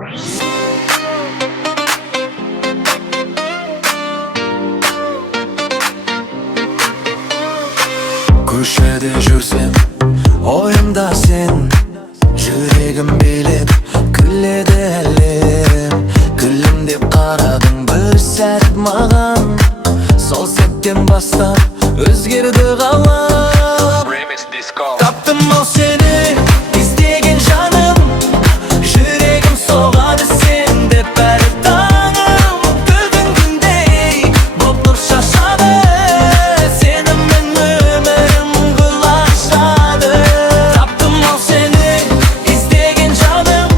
Köşede jursem oyumda sen, yüregim bilip gülledi elim. Gülüm dep qaradың bir sәт маған, сол сәттен бастап өзгерді ғалам. Таптым ау сені іздеген жаным, жүрегім соғады сен деп әр таңым. Күлгін күндей боп нұр шашады, сенімен өмірім құлашады. Таптым ау сені іздеген жаным,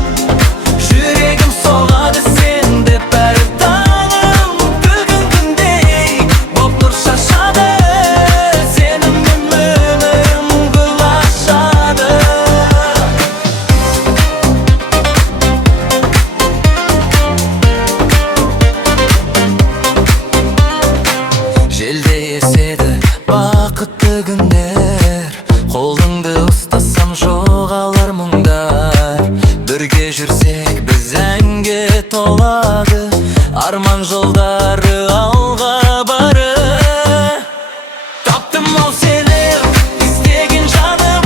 жүрегім соғады сен деп әр таңым. Күлгін күндей боп нұр шашады, сенімен өмірім құлашады. Желде еседі бақытты күндер, қолыңды ұстасам жоғалар мұңдар. Бірге жүрсек біз әнге толады, арман жолдары алға бары. Таптым ау сені іздеген жаным,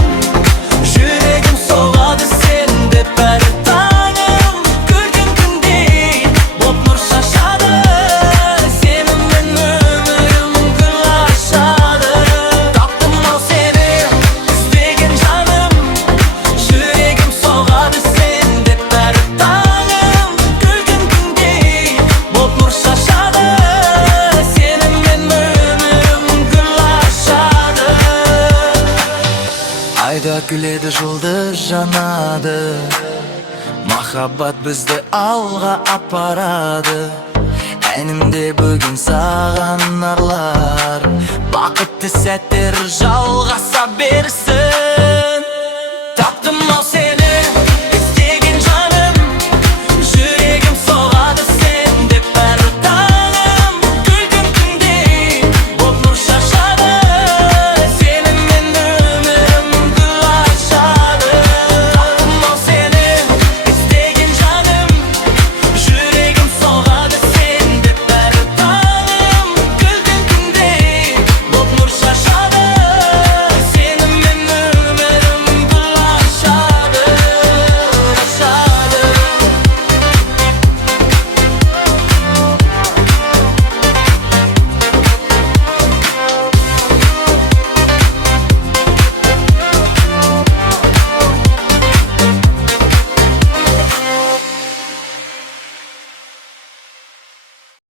жүрегім соғады сен деп әр таңым. Күлген күндей боп нұр шашады, сенімен өмірім гүл ашады. Таптым ау сені іздеген жаным, жүрегім соғады сен деп әр таңым. Күлген күндей боп нұр шашады, сенімен өмірім гүл ашады. Айда күледі жұлдыз жанады, махаббат бізді алға апарады. Әнімде бүгін саған арлар, бақытты сәттер жалғаса берсін.